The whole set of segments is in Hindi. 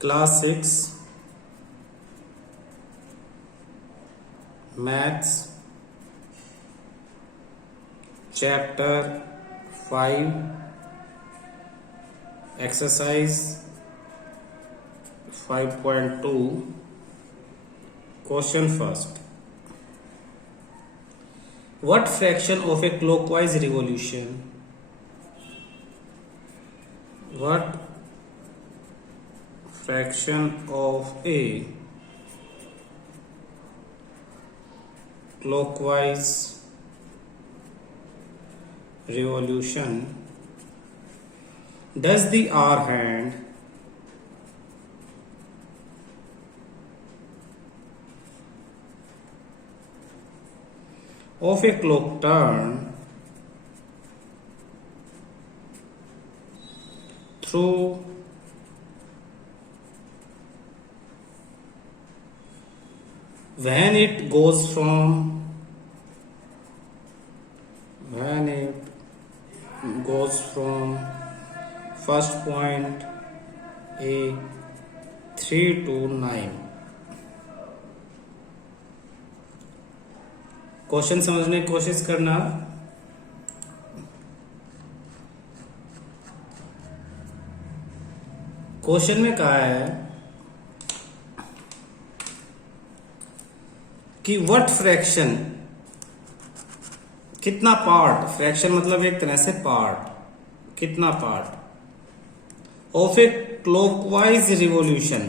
Class 6 maths chapter 5 exercise 5.2 question first what fraction of A clockwise revolution what fraction of a clockwise revolution does the R hand of a clock turn through when it goes from first point A 3 to 9। Question समझने की कोशिश करना। क्वेश्चन में कहा है कि व्हाट फ्रैक्शन कितना पार्ट, फ्रैक्शन मतलब एक तरह से पार्ट, कितना part of A clockwise revolution.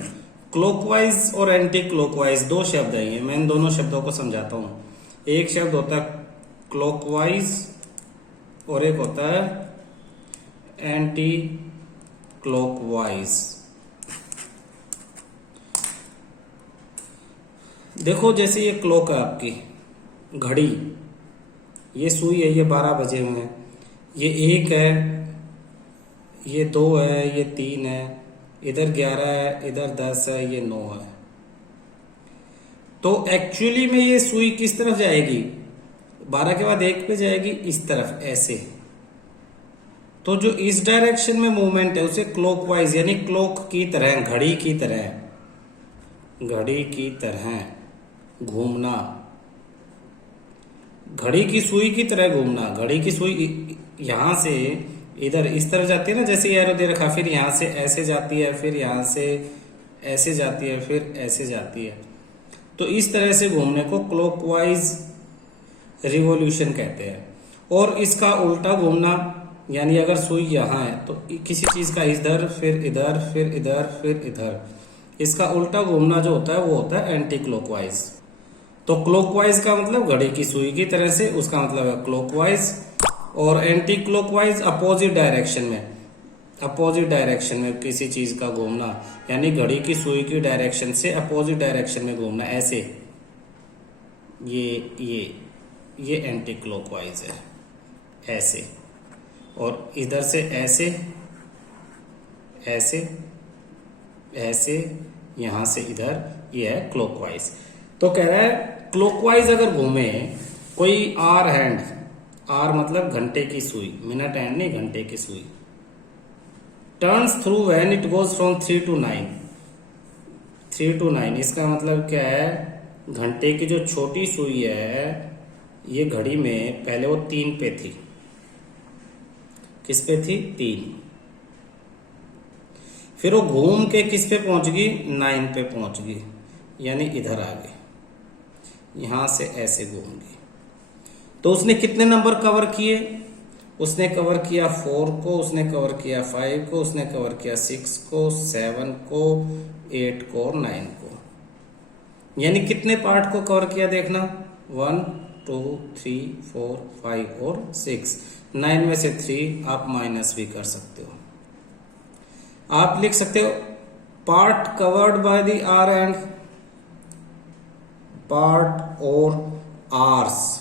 Clockwise और एंटी क्लॉकवाइज दो शब्द हैं, मैं इन दोनों शब्दों को समझाता हूं। एक शब्द होता है क्लॉकवाइज और एक होता है एंटी क्लॉकवाइज। देखो जैसे ये क्लॉक है आपकी घड़ी, ये सुई है, ये 12 बजे हुए हैं, ये 1 है, ये 2 है, ये 3 है, इधर 11 है, इधर 10 है, ये 9 है। तो एक्चुअली में ये सुई किस तरफ जाएगी? 12 के बाद 1 पे जाएगी, इस तरफ ऐसे। तो जो इस डायरेक्शन में मूवमेंट है उसे क्लॉकवाइज यानी क्लॉक की तरह, घड़ी की तरह घूमना, घड़ी की सुई की तरह घूमना। घड़ी की सुई यहां से इधर इस तरफ जाती है ना, जैसे एरो दे रखा, फिर यहां से ऐसे जाती है, फिर यहां से ऐसे जाती है, फिर ऐसे जाती है। तो इस तरह से घूमने को क्लॉकवाइज रिवॉल्यूशन कहते हैं। और इसका उल्टा घूमना यानी अगर सुई यहां है तो किसी चीज का इधर, फिर इधर, फिर इधर, फिर इधर, इसका उल्टा घूमना जो होता है वो होता है एंटी क्लॉकवाइज। तो क्लॉकवाइज का मतलब घड़ी की सुई की तरह से, उसका मतलब है क्लॉकवाइज। और एंटी क्लॉकवाइज अपोजिट डायरेक्शन में किसी चीज का घूमना, यानी घड़ी की सुई की डायरेक्शन से अपोजिट डायरेक्शन में घूमना, ऐसे। ये एंटी क्लॉकवाइज है, ऐसे। और इधर से ऐसे ऐसे ऐसे, यहां से इधर, ये है क्लॉकवाइज। तो कह रहा है क्लॉकवाइज अगर घूमे कोई आर हैंड, आर मतलब घंटे की सुई, मिनट हैंड नहीं, घंटे की सुई, turns through when it goes from 3 to 9। इसका मतलब क्या है? घंटे की जो छोटी सुई है ये घड़ी में पहले वो 3 पे थी। किस पे थी? 3। फिर वो घूम के किस पे पहुंच गई? 9 पे पहुंच गई, यानी इधर आ गई, यहां से ऐसे घूम गई। तो उसने कितने नंबर कवर किए? उसने कवर किया 4 को, उसने कवर किया 5 को, उसने कवर किया 6 को, 7 को, 8 को और 9 को। यानी कितने पार्ट को कवर किया देखना, 1 2 3 4 5 और 6। 9 में से 3 आप माइनस भी कर सकते हो। आप लिख सकते हो part covered by the hour and part और आर्स,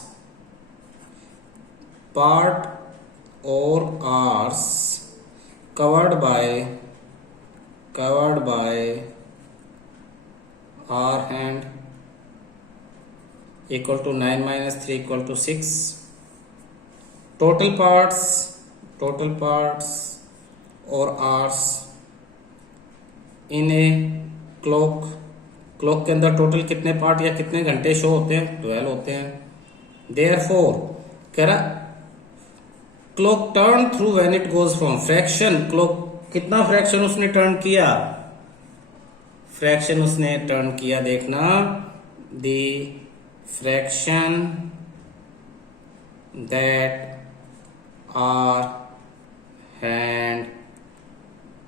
पार्ट और arcs covered by hour hand equal to 9 minus 3 equal to 6। Total parts और arcs in a clock, clock के अंदर टोटल कितने पार्ट या कितने घंटे शो होते हैं? 12 होते हैं। देयरफॉर कह रहा clock turn through when it goes from fraction, clock कितना फ्रैक्शन उसने टर्न किया? फ्रैक्शन उसने टर्न किया, देखना the fraction that are hand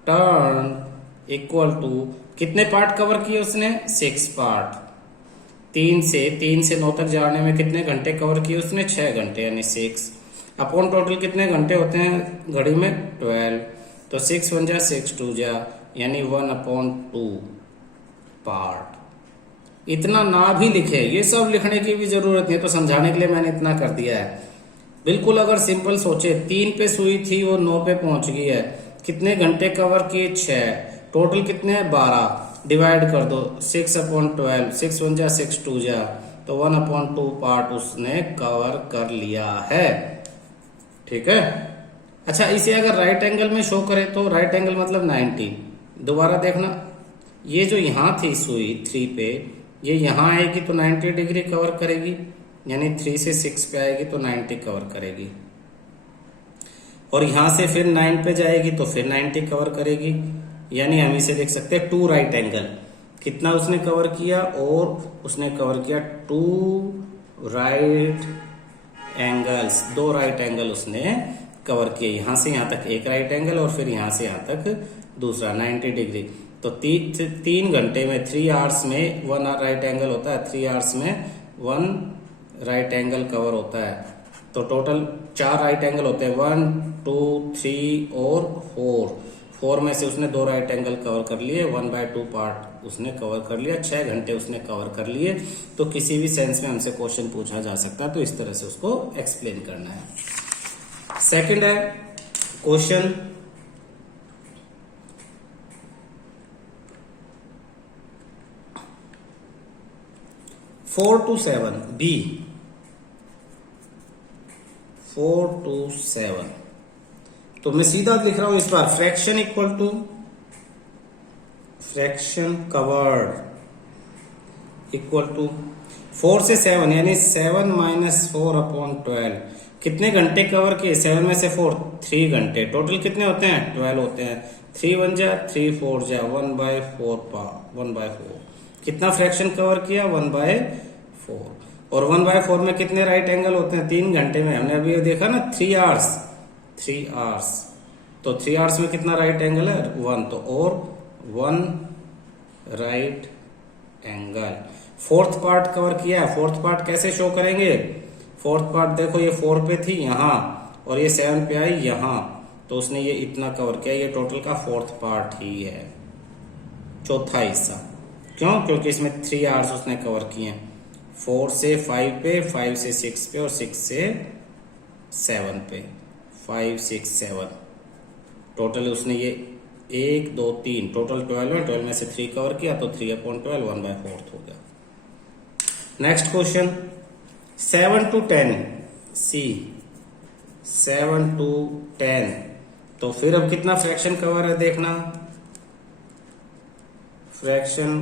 turn equal to कितने पार्ट कवर किए उसने? 6 पार्ट। 3 से 9 तक जाने में कितने घंटे कवर किए उसने? 6 घंटे, यानी 6 अपॉन टोटल कितने घंटे होते हैं घड़ी में? 12। तो 6 1 जा 6 2 जा, यानी 1/2 पार्ट। इतना ना भी लिखे, ये सब लिखने की भी जरूरत नहीं, तो समझाने के लिए मैंने इतना कर दिया है। बिल्कुल अगर सिंपल सोचे, 3 पे सुई थी वो 9 पे पहुंच गई है, कितने घंटे कवर किए? 6, टोटल कितने हैं? 12। डिवाइड कर दो 6/12, 6 1 जा 6 2 जा, तो 1/2 पार्ट उसने कवर कर लिया है। ठीक है। अच्छा, इसे अगर राइट एंगल में शो करे तो राइट एंगल मतलब 90। दोबारा देखना, ये जो यहां थी सुई 3 पे, ये यहां आएगी तो 90 डिग्री कवर करेगी, यानी 3 से 6 पे आएगी तो 90 कवर करेगी, और यहां से फिर 9 पे जाएगी तो फिर 90 कवर करेगी, यानी हम इसे देख सकते हैं 2 राइट एंगल। कितना उसने कवर किया? और उसने कवर किया 2 राइट एंगल्स, 2 राइट एंगल उसने कवर किए। यहां से यहां तक एक राइट एंगल और फिर यहां से यहां तक दूसरा 90 डिग्री। तो 3 घंटे में 3 आवर्स में 1 राइट एंगल होता है, 3 आवर्स में 1 राइट एंगल कवर होता है। तो टोटल 4 राइट एंगल होते हैं, 1 2 3 और 4 में से उसने 2 राइट एंगल कवर कर लिए, 1/2 पार्ट उसने कवर कर लिया, 6 घंटे उसने कवर कर लिए। तो किसी भी सेंस में हमसे क्वेश्चन पूछा जा सकता है, तो इस तरह से उसको एक्सप्लेन करना है। सेकंड है question, four to seven B, 4 to 7। तो मैं सीधा लिख रहा हूं इस बार, fraction equal to fraction covered equal to 4 से 7, यानी 7 - 4/12। कितने घंटे कवर किए? 7 में से 4, 3 घंटे। टोटल कितने होते हैं? 12 होते हैं। 3 1 जा 3 4 जा, 1/4। कितना फ्रैक्शन कवर किया? 1/4। और 1/4 में कितने राइट एंगल होते हैं? 3 घंटे में हमने अभी देखा ना, 3 आवर्स। तो 3 आवर्स में कितना राइट एंगल है? 1। तो और 1 right angle. Fourth part cover किया है। फोर्थ पार्ट कैसे शो करेंगे? फोर्थ पार्ट देखो, ये 4 पे थी यहां और ये 7 पे आई यहां, तो उसने ये इतना कवर किया। ये टोटल का फोर्थ पार्ट ही है, चौथा हिस्सा। क्यों? क्योंकि इसमें 3 आवर्स उसने कवर किए हैं, 4 से 5 पे, 5 से 6 पे और 6 से 7 पे, 5 6 7। टोटल उसने ये 1 2 3, टोटल 12 है। 12 में से 3 कवर किया तो 3/12, 1/4 हो गया। Next question, 7 to 10 C, 7 to 10। तो फिर अब कितना फ्रैक्शन कवर है देखना, फ्रैक्शन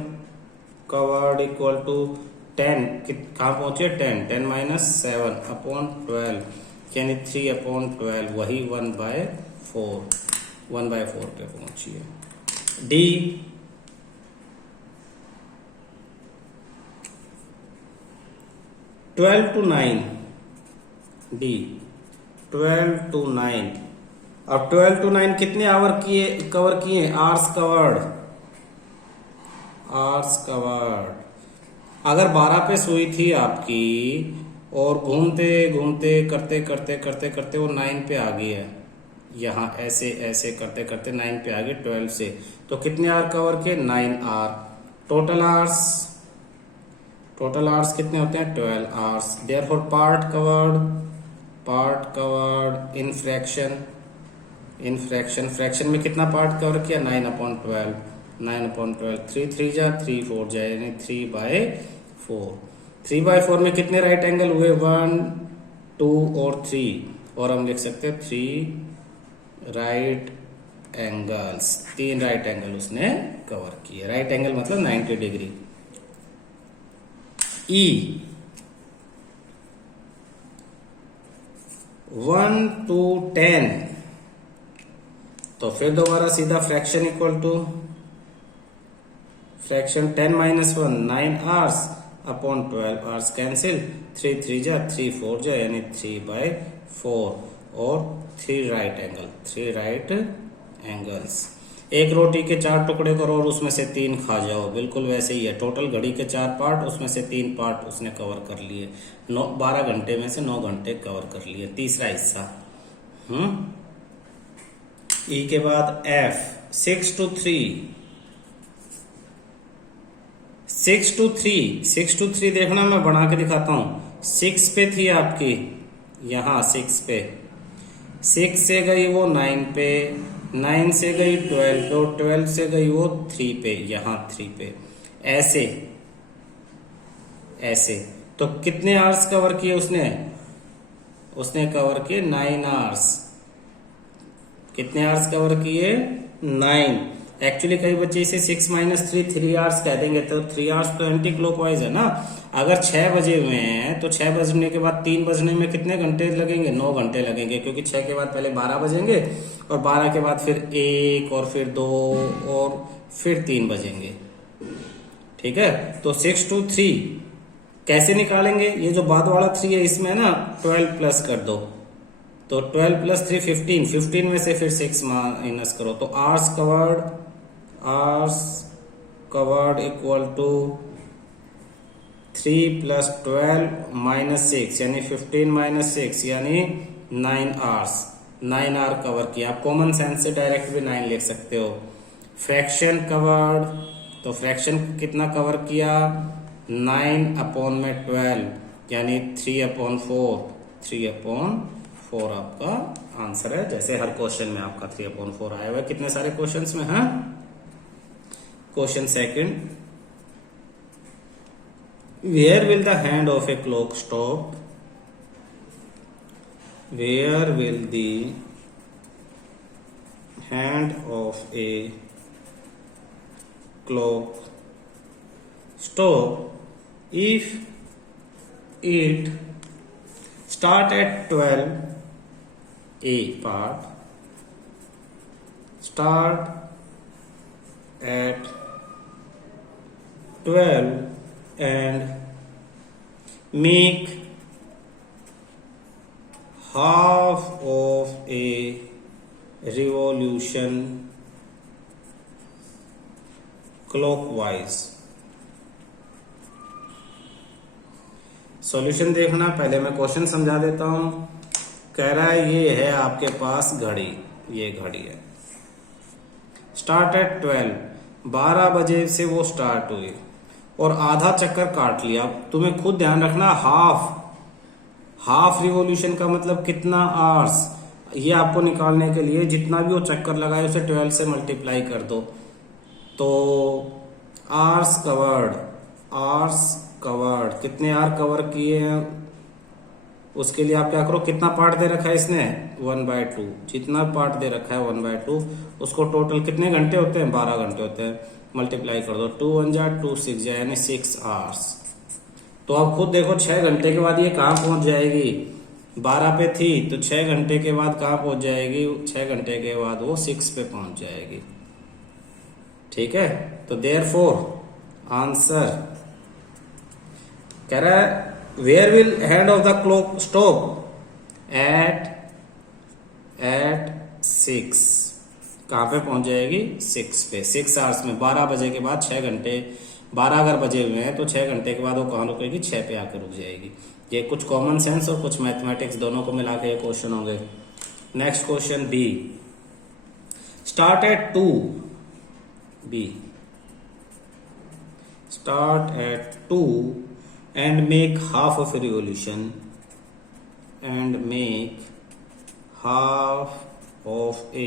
कवर्ड इक्वल टू 10। कहाँ पहुंचे? 10 10 - 7/12, यानी 3/12, वही 1/4 पे पहुंची है। D, 12 to 9, D 12 to 9। अब 12 to 9 कितने आवर किए, कवर किए? Hours covered. अगर 12 पे सुई थी आपकी और घूमते घूमते करते वो 9 पे आ गई है, यहाँ ऐसे करते 9 पे आ गई 12 से, तो कितने आवर कवर किए? 9 आवर। टोटल आवर्स कितने होते हैं? 12 hours. Therefore part covered in fraction में कितना पार्ट कवर किया? 9/12। 3 3 जा 3 4 जा, यानी 3/4। 3/4 में कितने राइट एंगल हुए? 1 2 और 3, और हम लिख सकते हैं 3 राइट एंगल्स, 3 राइट एंगल उसने कवर किए। राइट एंगल मतलब 90 डिग्री। ई 1 to 10, तो फिर दोबारा सीधा fraction equal to fraction 10 minus 1 9 hours upon 12 hours cancel, 3 3 जा 3 4 जा यानी 3/4 और 3 राइट एंगल, 3 राइट एंगल्स। एक रोटी के 4 टुकड़े करो और उसमें से 3 खा जाओ, बिल्कुल वैसे ही है। टोटल घड़ी के 4 पार्ट, उसमें से 3 पार्ट उसने कवर कर लिए। 12 घंटे में से 9 घंटे कवर कर लिए। तीसरा हिस्सा ई के बाद एफ 6 to 3, 6 to 3, 6 to 3 देखना, मैं बना के दिखाता हूं। 6 पे थी आपकी, यहां 6 पे, 6 से गई वो 9 पे, 9 से गई 12 पे और 12 से गई वो 3 पे, यहां 3 पे। ऐसे ऐसे तो कितने आवर्स कवर किए उसने? उसने कवर किए 9 आवर्स। कितने आवर्स कवर किए? 9। एक्चुअली कई बच्चे इसे 6 माइनस 3 3 आवर्स कह देंगे, तो 3 आवर्स तो एंटी क्लॉकवाइज है ना। अगर 6 बजे हुए हैं तो 6 बजने के बाद 3 बजने में कितने घंटे लगेंगे? 9 घंटे लगेंगे, क्योंकि 6 के बाद पहले 12 बजेंगे और 12 के बाद फिर 1 और फिर 2 और फिर 3 बजेंगे। ठीक है, तो 6 to 3 कैसे निकालेंगे? ये जो बाद वाला 3 है इसमें ना 12 प्लस कर दो, तो 12 प्लस 3 15, 15 में से फिर 6 माइनस करो, तो hours covered equal to 3 plus 12 minus 6 यानी 15 माइनस 6 यानी 9 आवर्स। 9 आवर कवर किया। आप कॉमन सेंस से डायरेक्ट भी 9 लिख सकते हो। फ्रैक्शन कवर्ड, तो फ्रैक्शन कितना कवर किया? 9 अपॉन में 12 यानी 3/4, 3/4 आपका आंसर है। जैसे हर क्वेश्चन में आपका 3/4 आया हुआ है। कितने सारे क्वेश्चंस में है? Question second, where will the hand of a clock stop? Where will the hand of a clock stop if it start at 12, a part start at 12 and make half of a revolution clockwise। Solution देखना, पहले मैं क्वेश्चन समझा देता हूं। कह रहा है ये है आपके पास घड़ी, ये घड़ी है। स्टार्ट एट 12, 12 बजे से वो स्टार्ट हुई और आधा चक्कर काट लिया। तुम्हें खुद ध्यान रखना, हाफ रिवॉल्यूशन का मतलब कितना आवर्स, ये आपको निकालने के लिए जितना भी वो चक्कर लगाए उसे 12 से मल्टीप्लाई कर दो। तो आवर्स कवर्ड कितने आर कवर किए हैं, उसके लिए आप क्या करो, कितना पार्ट दे रखा है इसने? 1/2। जितना पार्ट दे रखा है 1/2, उसको टोटल कितने घंटे होते हैं? 12 घंटे होते हैं। मल्टीप्लाई कर दो, 2 1 जा 2 6 जा यानी 6 आवर्स। तो आप खुद देखो 6 घंटे के बाद ये कहाँ पहुंच जाएगी? 12 पे थी तो 6 घंटे के बाद कहाँ पहुंच जाएगी? 6 घंटे के बाद वो 6 पे पहुंच जाएगी। ठीक है, तो देयरफॉर आंसर कह रहा है where will hand of the clock stop? At 6। कहां पे पहुंच जाएगी? 6 पे। 6 आवर्स में 12 बजे के बाद 6 घंटे, 12 अगर बजे हुए हैं तो 6 घंटे के बाद वो कहां रुकेगी? 6 पे आकर रुक जाएगी। ये कुछ कॉमन सेंस और कुछ मैथमेटिक्स दोनों को मिला के ये क्वेश्चन होंगे। Next question B, start at 2, B start at 2 and make half of a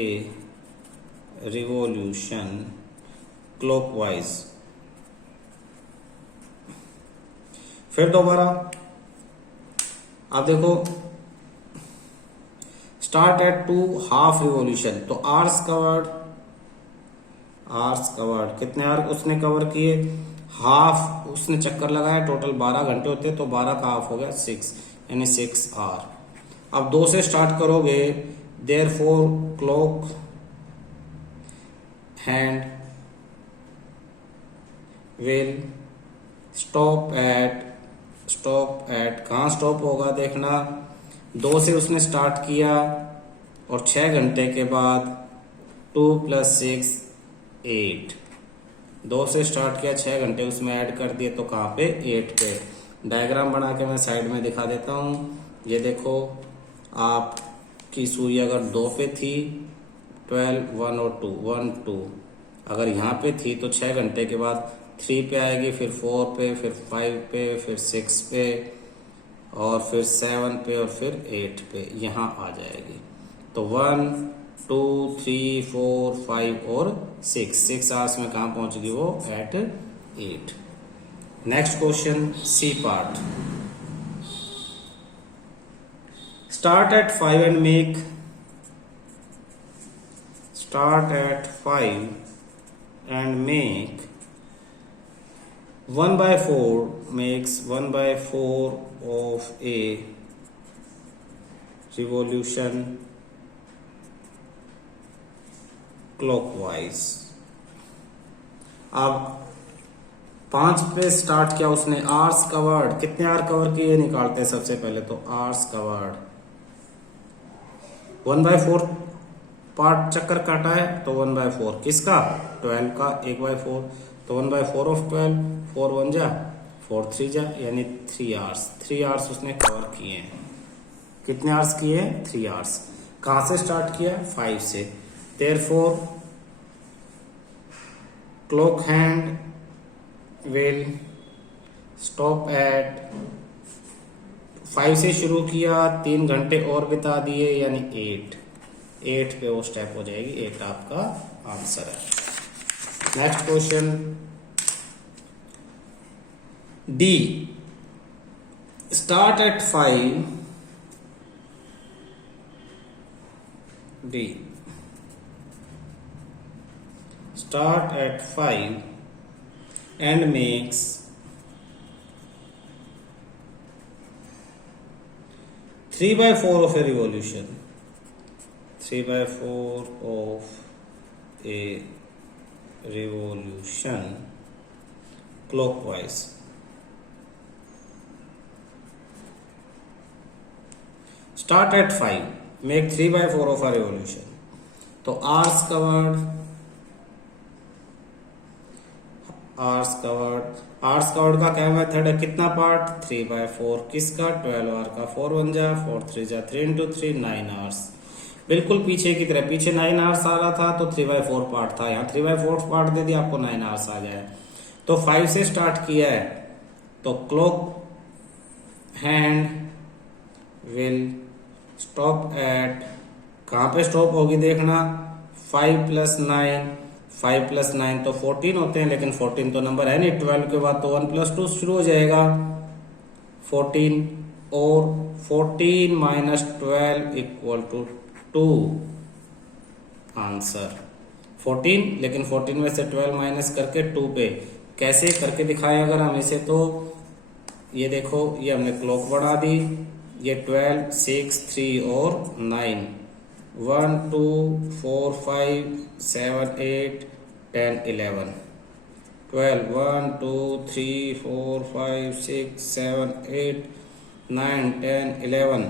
revolution clockwise। फिर दोबारा आप देखो, स्टार्ट एट 2 हाफ रिवॉल्यूशन, तो आर्स कवर्ड कितने आर उसने कवर किए, हाफ उसने चक्कर लगाया, टोटल 12 घंटे होते हैं, तो 12 का हाफ हो गया 6, यानी 6 आर। अब 2 से स्टार्ट करोगे, therefore clock hand will stop at कहाँ स्टॉप होगा देखना, 2 से उसने स्टार्ट किया और 6 घंटे के बाद 2 + 6 8, 2 से स्टार्ट किया, 6 घंटे उसमें ऐड कर दिए, तो कहाँ पे 8 पे। डायग्राम बना के मैं साइड में दिखा देता हूँ। ये देखो, आपकी सुई अगर 2 पे थी, 12 1 और 2 1 2, अगर यहाँ पे थी तो 6 घंटे के बाद 3 पे आएगी, फिर 4 पे, फिर 5 पे, फिर 6 पे, और फिर 7 पे, और फिर 8 पे यहाँ आ जाएगी। तो 1 2 3 4 5 और 6 आवर्स में कहाँ पहुंचेगी वो, at 8। Next question, C part. Start at 5 and make 1/4 makes 1/4 of a revolution clockwise। अब 5 पे स्टार्ट किया उसने, आर्स कवर्ड कितने आर कवर किए निकालते हैं सबसे पहले, तो आर्स कवर्ड 1/4 पार्ट चक्कर काटा है, तो 1/4 किसका, 12 का 1/4, तो 1/4 ऑफ 12, 4 1 जा 4 3 जा, यानी 3 आवर्स उसने कवर किए हैं। कितने आवर्स किए हैं, 3 आवर्स। कहां से स्टार्ट किया, 5 से। Therefore clock hand will stop eight, 5 से शुरू किया, 3 घंटे और बिता दिए, यानी 8 पे वो स्टेप हो जाएगी, 8 आपका आंसर है। Next question, D. Start at 5, D start at 5 and makes 3/4 of a revolution, 3/4 of a revolution clockwise। Start at 5, make 3/4 of a revolution, तो आर्स कवर्ड का क्या मेथड है, कितना पार्ट, 3/4 किसका, 12 आवर का, 4 1 जा 4 3 जा 3 × 3 9 आवर्स। बिल्कुल पीछे की तरह, पीछे 9 आवर्स आ रहा था तो 3/4 पार्ट था, यहाँ 3/4 पार्ट दे दिया आपको, 9 आवर्स आ जाए। तो 5 से स्टार्ट किया है, तो clock hand will stop at, कहाँ पे स्टॉप होगी देखना, 5 + 9, 5 + 9 तो 14 होते हैं, लेकिन 14 तो नंबर है नहीं, 12 के बाद तो 1 + 2 शुरू हो जाएगा, 14, और 14 - 12 = 2 आंसर। 14, लेकिन 14 में से 12 माइनस करके 2 पे कैसे करके दिखाएं अगर हम इसे, तो ये देखो, ये हमने क्लॉक बढ़ा दी, ये 12 6 3 और 9, 1 2 4 5 7 8 10 11 12 1 2 3 4 5 6 7 8 9 10 11,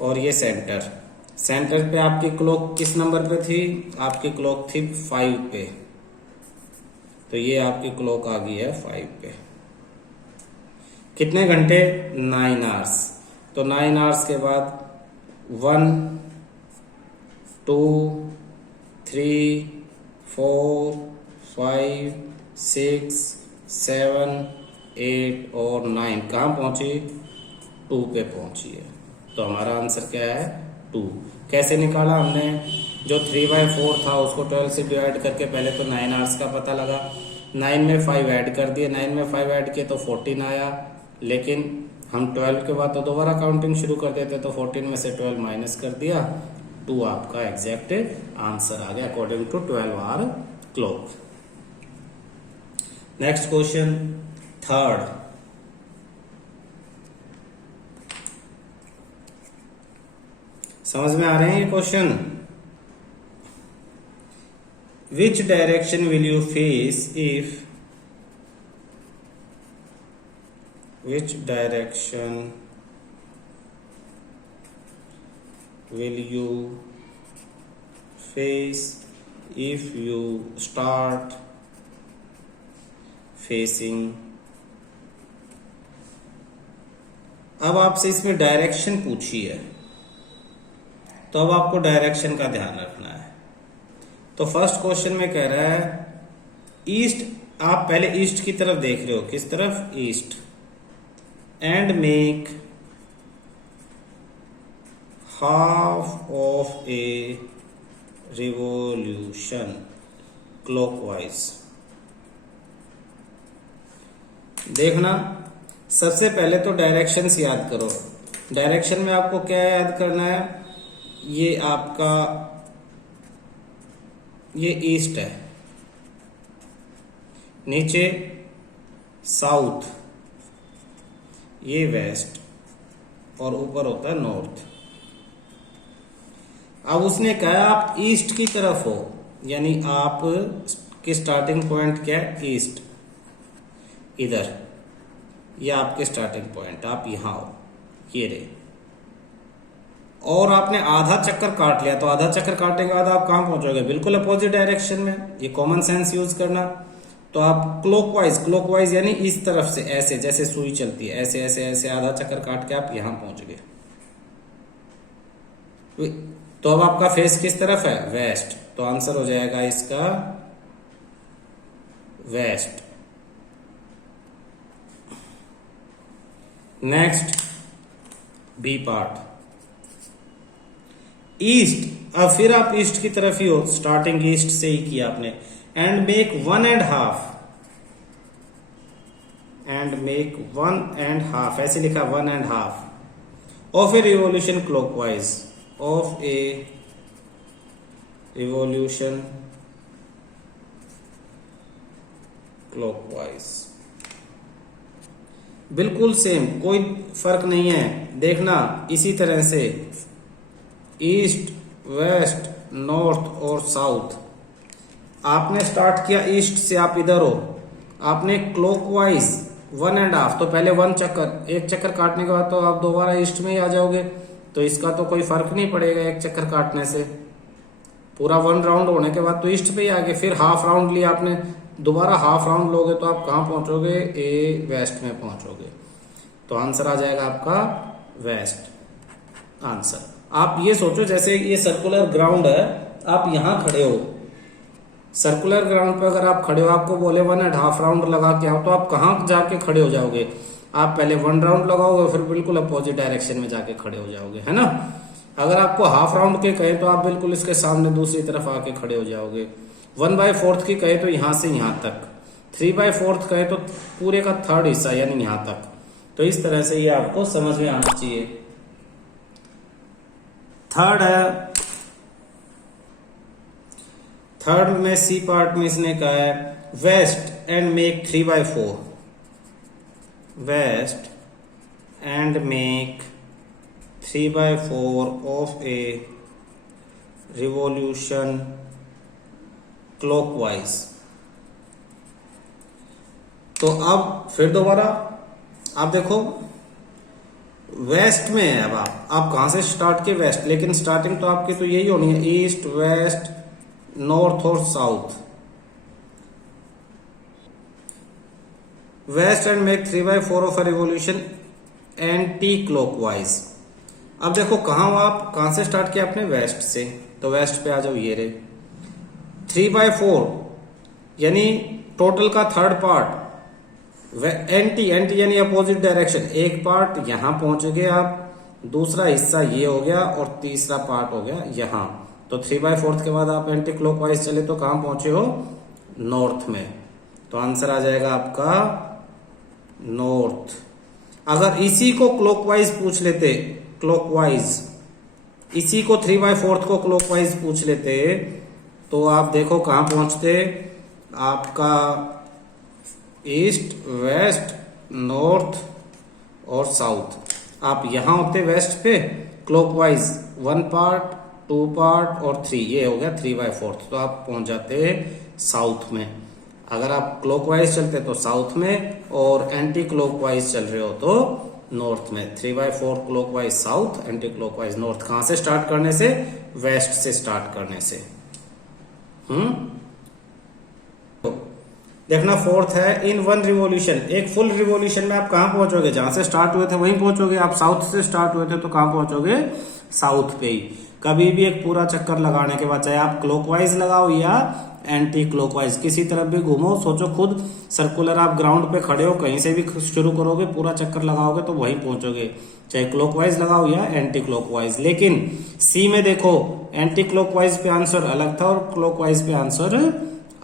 और ये सेंटर पे आपकी क्लॉक किस नंबर पे थी, आपकी क्लॉक थी 5 पे, तो ये आपकी क्लॉक आ गई है 5 पे। कितने घंटे, 9 आवर्स, तो 9 आवर्स के बाद 1 2 3 4 5 6 7 8 और 9 कहाँ पहुंची, 2 पे पहुंची है। तो हमारा आंसर क्या है, 2। कैसे निकाला हमने, जो 3/4 था उसको 12 से डिवाइड करके पहले तो 9 आवर्स का पता लगा, 9 में 5 ऐड कर दिए, 9 में 5 ऐड किए तो 14 आया, लेकिन हम 12 के बाद तो दोबारा काउंटिंग शुरू कर देते, तो 14 में से 12 माइनस कर दिया, 2 आपका एग्जैक्ट आंसर आ गया according to 12 hour clock. Next question third, समझ में आ रहे हैं ये question? Which direction will you face if, which direction will you face if you start facing। अब आपसे इसमें डायरेक्शन पूछी है, तो अब आपको डायरेक्शन का ध्यान रखना है। तो फर्स्ट क्वेश्चन में कह रहा है ईस्ट, आप पहले ईस्ट की तरफ देख रहे हो, किस तरफ? East. And make half of a revolution clockwise। देखना, सबसे पहले तो डायरेक्शन से याद करो। डायरेक्शन में आपको क्या याद करना है? ये आपका ये ईस्ट है, नीचे साउथ, ये वेस्ट, और ऊपर होता है नॉर्थ। अब उसने कहा आप ईस्ट की तरफ हो, यानी आप के स्टार्टिंग पॉइंट क्या है? ईस्ट, इधर, ये आपके स्टार्टिंग पॉइंट, आप यहां हो, ये रे। और आपने आधा चक्कर काट लिया, तो आधा चक्कर काटने के बाद आप कहां पहुंचोगे? बिल्कुल अपोजिट डायरेक्शन में। ये कॉमन सेंस यूज करना। तो आप क्लॉकवाइज, क्लॉकवाइज यानी इस तरफ से, ऐसे जैसे सुई चलती है, ऐसे ऐसे ऐसे आधा चक्कर काट के आप यहां पहुंच गए। तो अब आपका फेस किस तरफ है? वेस्ट। तो आंसर हो जाएगा इसका west. Next B part, east. अब फिर आप ईस्ट की तरफ ही हो, स्टार्टिंग ईस्ट से ही किया आपने। एंड मेक 1.5, एंड मेक 1.5, ऐसे लिखा 1.5 of a revolution clockwise, of a revolution clockwise. बिल्कुल सेम, कोई फर्क नहीं है। देखना इसी तरह से ईस्ट, वेस्ट, नॉर्थ और साउथ। आपने स्टार्ट किया ईस्ट से, आप इधर हो, आपने क्लॉकवाइज 1.5, तो पहले 1 चक्कर, एक चक्कर काटने के बाद तो आप दोबारा ईस्ट में ही आ जाओगे। तो इसका तो कोई फर्क नहीं पड़ेगा एक चक्कर काटने से। पूरा 1 राउंड होने के बाद तो ईस्ट पे ही आ गए। फिर हाफ राउंड लिया आपने, दोबारा हाफ राउंड लोगे तो आप कहां पहुंचोगे? ए वेस्ट में पहुंचोगे। तो आंसर आ जाएगा आपका वेस्ट आंसर। आप ये सोचो जैसे ये सर्कुलर ग्राउंड है, आप यहां खड़े हो, सर्कुलर ग्राउंड पे अगर आप खड़े हो, आपको बोले 1.5 राउंड लगा के आओ, तो आप कहां जाके खड़े हो जाओगे? आप पहले 1 राउंड लगाओगे, फिर बिल्कुल अपोजिट डायरेक्शन में जाके खड़े हो जाओगे, है ना। अगर आपको हाफ राउंड के कहे तो आप बिल्कुल इसके सामने दूसरी तरफ आके खड़े हो जाओगे। 1/4 की कहे तो यहां से यहां तक, 3/4 कहे तो पूरे का थर्ड हिस्सा यानी यहां तक। तो इस तरह से ये आपको समझ में आना चाहिए। थर्ड है, थर्ड में सी पार्ट में इसने कहा है west and make 3/4, west and make 3/4 of a revolution clockwise. तो अब फिर दोबारा आप देखो, वेस्ट में है। अब आप कहां से स्टार्ट किए? वेस्ट, लेकिन स्टार्टिंग तो आपकी तो यही होनी है, ईस्ट, वेस्ट, नॉर्थ और south. West and make 3/4 of a revolution anticlockwise. अब देखो कहां हो आप, कहां से स्टार्ट किया आपने? वेस्ट से। तो वेस्ट पे आ जाओ, ये रे 3/4 यानी टोटल का थर्ड पार्ट, एंटी, एंटी यानी अपोजिट डायरेक्शन। एक पार्ट यहां पहुंच गए आप, दूसरा हिस्सा ये हो गया और तीसरा पार्ट हो गया यहां। तो 3/4 के बाद आप एंटी क्लॉकवाइज चले तो कहां पहुंचे हो? नॉर्थ में। तो आंसर आ जाएगा आपका नॉर्थ। अगर इसी को क्लॉकवाइज पूछ लेते, क्लॉकवाइज, इसी को 3/4 को क्लॉकवाइज पूछ लेते तो आप देखो कहाँ पहुंचते, आपका ईस्ट, वेस्ट, नॉर्थ और साउथ। आप यहां होते वेस्ट पे, क्लॉकवाइज 1 पार्ट, 2 पार्ट और 3, ये हो गया 3/4, तो आप पहुंच जाते साउथ में। अगर आप क्लॉकवाइज चलते तो साउथ में, और एंटी क्लॉकवाइज चल रहे हो तो नॉर्थ में। 3/4 clockwise south, anti clockwise north. कहां से स्टार्ट करने से? वेस्ट से स्टार्ट करने से। देखना फोर्थ है, इन 1 रिवॉल्यूशन, एक फुल रिवॉल्यूशन में आप कहां पहुंचोगे? जहां से स्टार्ट हुए थे वहीं पहुंचोगे। आप साउथ से स्टार्ट हुए थे तो कहां पहुंचोगे? साउथ पे ही। कभी भी एक पूरा चक्कर लगाने के बाद, चाहे आप क्लॉकवाइज लगाओ या एंटी क्लॉकवाइज, किसी तरफ भी घूमो, सोचो खुद सर्कुलर, आप ग्राउंड पे खड़े हो, कहीं से भी शुरू करोगे, पूरा चक्कर लगाओगे तो वहीं पहुंचोगे, चाहे क्लॉकवाइज लगाओ या एंटी क्लॉकवाइज। लेकिन सी में देखो, एंटी क्लॉकवाइज पे आंसर अलग था और क्लॉकवाइज पे आंसर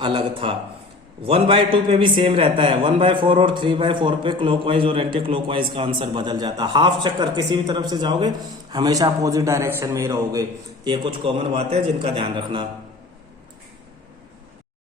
अलग था। 1/2 पे भी सेम रहता है। 1/4 और 3/4 पे क्लॉकवाइज और एंटी क्लॉकवाइज का आंसर बदल जाता है। हाफ चक्कर किसी भी तरफ से जाओगे हमेशा अपोजिट डायरेक्शन में ही रहोगे। ये कुछ कॉमन बातें हैं जिनका ध्यान रखना।